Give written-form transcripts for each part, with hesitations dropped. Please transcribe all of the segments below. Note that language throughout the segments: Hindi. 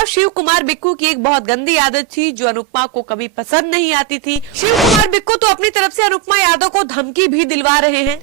अनुसार शिव कुमार बिक्कू की एक बहुत गंदी आदत थी जो अनुपमा को कभी पसंद नहीं आती थी। शिव कुमार बिक्कू तो अपनी तरफ से अनुपमा यादव को धमकी भी दिलवा रहे हैं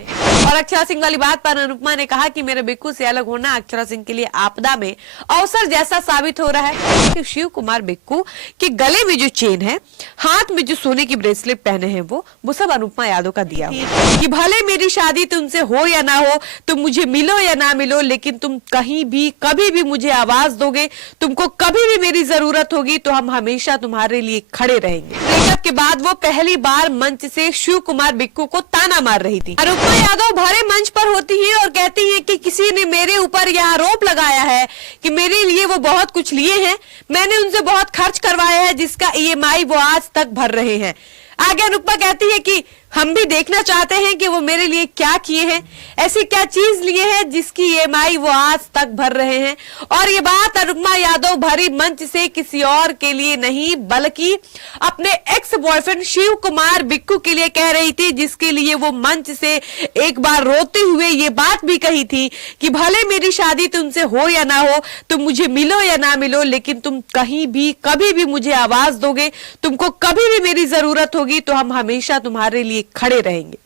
और अक्षरा सिंह वाली बात पर अनुपमा ने कहा कि मेरे बिक्कू से अलग होना अक्षरा सिंह के लिए आपदा में अवसर जैसा साबित हो रहा है कि शिव कुमार बिक्कू के गले में जो चेन है, हाथ में जो सोने की ब्रेसलेट पहने हैं वो सब अनुपमा यादव का दिया हुआ कि भले मेरी शादी तुमसे हो या ना हो, तुम मुझे मिलो या ना मिलो, लेकिन तुम कहीं भी कभी भी मुझे आवाज दोगे, तुमको कभी भी मेरी जरूरत होगी तो हम हमेशा तुम्हारे लिए खड़े रहेंगे। ब्रेकअप के बाद वो पहली बार मंच से शिव कुमार बिक्कू को ताना मार रही थी। अनुपमा यादव भरे मंच पर होती है और कहती है कि किसी ने मेरे ऊपर यह आरोप लगाया है कि मेरे लिए वो बहुत कुछ लिए हैं, मैंने उनसे बहुत खर्च करवाया है जिसका ईएमआई वो आज तक भर रहे हैं। आगे अनुपमा कहती है कि हम भी देखना चाहते हैं कि वो मेरे लिए क्या किए हैं, ऐसी क्या चीज लिए हैं जिसकी ईएमआई वो आज तक भर रहे हैं। और ये बात अनुपमा यादव भरी मंच से किसी और के लिए नहीं बल्कि अपने एक्स बॉयफ्रेंड शिव कुमार बिक्कू के लिए कह रही थी, जिसके लिए वो मंच से एक बार रोते हुए ये बात भी कही थी कि भले मेरी शादी तुमसे हो या ना हो, तुम मुझे मिलो या ना मिलो, लेकिन तुम कहीं भी कभी भी मुझे आवाज दोगे, तुमको कभी भी मेरी जरूरत होगी तो हम हमेशा तुम्हारे लिए खड़े रहेंगे।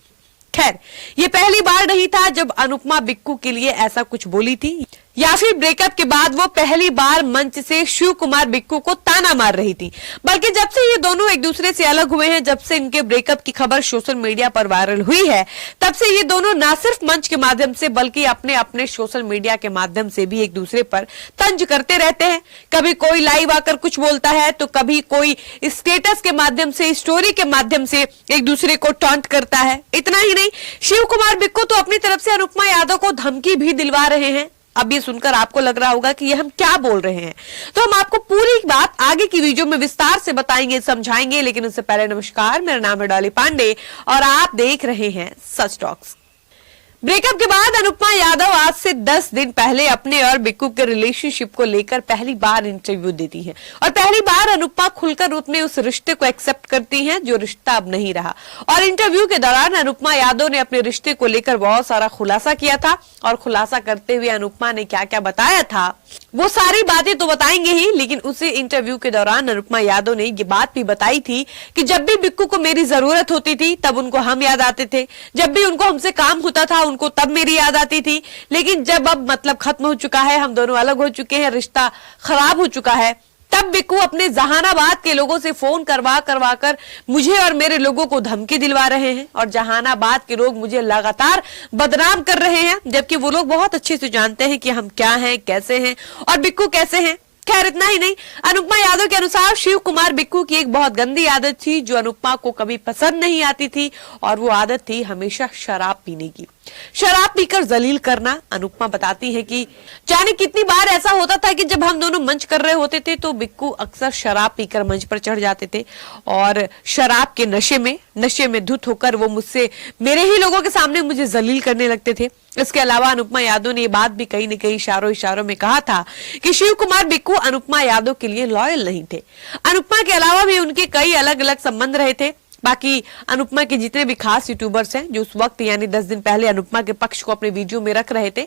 खैर, ये पहली बार नहीं था जब अनुपमा बिक्कू के लिए ऐसा कुछ बोली थी या फिर ब्रेकअप के बाद वो पहली बार मंच से शिव कुमार बिक्कू को ताना मार रही थी, बल्कि जब से ये दोनों एक दूसरे से अलग हुए हैं, जब से इनके ब्रेकअप की खबर सोशल मीडिया पर वायरल हुई है, तब से ये दोनों न सिर्फ मंच के माध्यम से बल्कि अपने अपने सोशल मीडिया के माध्यम से भी एक दूसरे पर तंज करते रहते हैं। कभी कोई लाइव आकर कुछ बोलता है तो कभी कोई स्टेटस के माध्यम से, स्टोरी के माध्यम से एक दूसरे को टॉन्ट करता है। इतना ही नहीं, शिव कुमार बिक्कू तो अपनी तरफ से अनुपमा यादव को धमकी भी दिलवा रहे हैं। अब ये सुनकर आपको लग रहा होगा कि ये हम क्या बोल रहे हैं, तो हम आपको पूरी बात आगे की वीडियो में विस्तार से बताएंगे, समझाएंगे। लेकिन उससे पहले नमस्कार, मेरा नाम है डॉली पांडे और आप देख रहे हैं सच टॉक्स। ब्रेकअप के बाद अनुपमा यादव आज से 10 दिन पहले अपने और बिक्कू के रिलेशनशिप को लेकर पहली बार इंटरव्यू देती हैं और पहली बार अनुपमा खुलकर अपने उस रिश्ते को एक्सेप्ट करती हैं जो रिश्ता अब नहीं रहा। और इंटरव्यू के दौरान अनुपमा यादव ने अपने रिश्ते को लेकर बहुत सारा खुलासा किया था और खुलासा करते हुए अनुपमा ने क्या क्या बताया था वो सारी बातें तो बताएंगे ही, लेकिन उसी इंटरव्यू के दौरान अनुपमा यादव ने ये बात भी बताई थी कि जब भी बिक्कू को मेरी जरूरत होती थी तब उनको हम याद आते थे, जब भी उनको हमसे काम होता था उनको तब मेरी याद आती थी, लेकिन जब अब मतलब खत्म हो चुका है, हम दोनों अलग हो चुके हैं, रिश्ता खराब हो चुका है, तब बिक्कू अपने जहानाबाद के लोगों से फोन करवा कर मुझे और मेरे लोगों को धमकी दिलवा रहे हैं और जहानाबाद के लोग मुझे लगातार बदनाम कर रहे हैं, जबकि वो लोग बहुत अच्छे से जानते हैं कि हम क्या हैं, कैसे हैं और बिक्कू कैसे हैं। खैर, इतना ही नहीं, अनुपमा यादव के अनुसार शिव कुमार बिक्कू की एक बहुत गंदी आदत थी जो अनुपमा को कभी पसंद नहीं आती थी और वो आदत थी हमेशा शराब पीने की। शराब पीकर जलील करना। अनुपमा बताती है कि जाने कितनी बार ऐसा होता था कि जब हम दोनों मंच कर रहे होते थे तो बिक्कू अक्सर शराब पीकर मंच पर चढ़ जाते थे और शराब के नशे में धुत होकर वो मुझसे, मेरे ही लोगों के सामने मुझे जलील करने लगते थे। इसके अलावा अनुपमा यादव ने ये बात भी कहीं न कहीं इशारों में कहा था कि शिव कुमार बिक्कू अनुपमा यादव के लिए लॉयल नहीं थे। अनुपमा के अलावा भी उनके कई अलग अलग संबंध रहे थे। बाकी अनुपमा के जितने भी खास यूट्यूबर्स हैं जो उस वक्त यानी 10 दिन पहले अनुपमा के पक्ष को अपने वीडियो में रख रहे थे,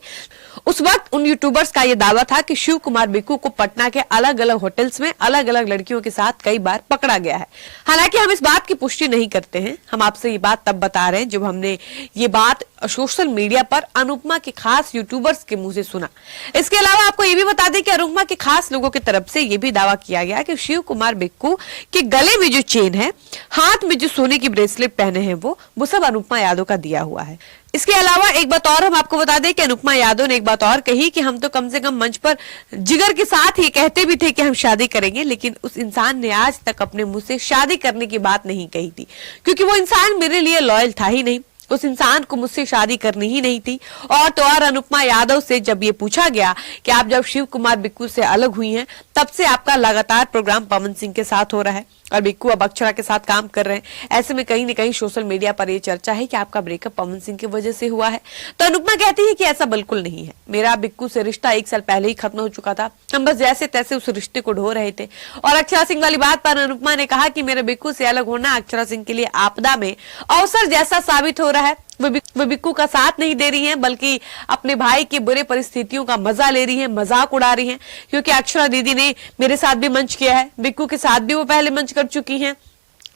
उस वक्त उन यूट्यूबर्स का यह दावा था कि शिव कुमार बिक्कू को पटना के अलग अलग होटल्स में अलग अलग लड़कियों के साथ कई बार पकड़ा गया है। हालांकि हम इस बात की पुष्टि नहीं करते हैं, हम आपसे ये बात तब बता रहे हैं जब हमने ये बात सोशल मीडिया पर अनुपमा के खास यूट्यूबर्स के मुंह से सुना। इसके अलावा आपको ये भी बता दें कि अनुपमा के खास लोगों की तरफ से ये भी दावा किया गया कि शिव कुमार बिक्कू के गले में जो चेन है, हाथ में जो सोने की ब्रेसलेट पहने हैं वो सब अनुपमा यादव का दिया हुआ है। इसके अलावा एक बात और हम आपको बता दें कि अनुपमा यादव ने एक बात और कही कि हम तो कम से कम मंच पर जिगर के साथ ये कहते भी थे कि हम शादी करेंगे, लेकिन उस इंसान ने आज तक अपने मुंह से शादी करने की बात नहीं कही थी, क्योंकि वो इंसान मेरे लिए लॉयल था ही नहीं, उस इंसान को मुझसे शादी करनी ही नहीं थी। और तो और अनुपमा यादव से जब ये पूछा गया कि आप जब शिव कुमार बिक्कू से अलग हुई हैं तब से आपका लगातार प्रोग्राम पवन सिंह के साथ हो रहा है और बिक्कू अब अक्षरा के साथ काम कर रहे हैं, ऐसे में कहीं न कहीं सोशल मीडिया पर यह चर्चा है कि आपका ब्रेकअप पवन सिंह की वजह से हुआ है। तो अनुपमा कहती है कि ऐसा बिल्कुल नहीं है, मेरा बिक्कू से रिश्ता 1 साल पहले ही खत्म हो चुका था, हम बस जैसे तैसे उस रिश्ते को ढो रहे थे। और अक्षरा सिंह वाली बात पर अनुपमा ने कहा कि मेरे बिक्कू से अलग होना अक्षरा सिंह के लिए आपदा में अवसर जैसा साबित हो रहा है वो बिक्कू का साथ नहीं दे रही हैं, बल्कि अपने भाई की बुरे परिस्थितियों का मजा ले रही हैं, मजाक उड़ा रही हैं। क्योंकि अक्षरा दीदी ने मेरे साथ भी मंच किया है, बिक्कू के साथ भी वो पहले मंच कर चुकी हैं,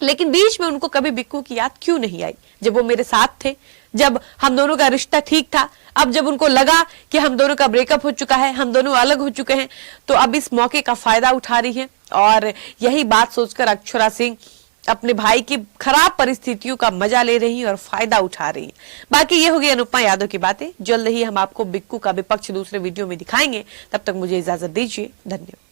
लेकिन बीच में उनको कभी बिक्कू की याद क्यों नहीं आई, जब वो मेरे साथ थे, जब हम दोनों का रिश्ता ठीक था। अब जब उनको लगा कि हम दोनों का ब्रेकअप हो चुका है, हम दोनों अलग हो चुके हैं, तो अब इस मौके का फायदा उठा रही है। और यही बात सोचकर अक्षरा सिंह अपने भाई की खराब परिस्थितियों का मजा ले रही है और फायदा उठा रही है। बाकी ये होगी अनुपमा यादव की बातें। जल्द ही हम आपको बिक्कू का विपक्ष दूसरे वीडियो में दिखाएंगे। तब तक मुझे इजाजत दीजिए। धन्यवाद।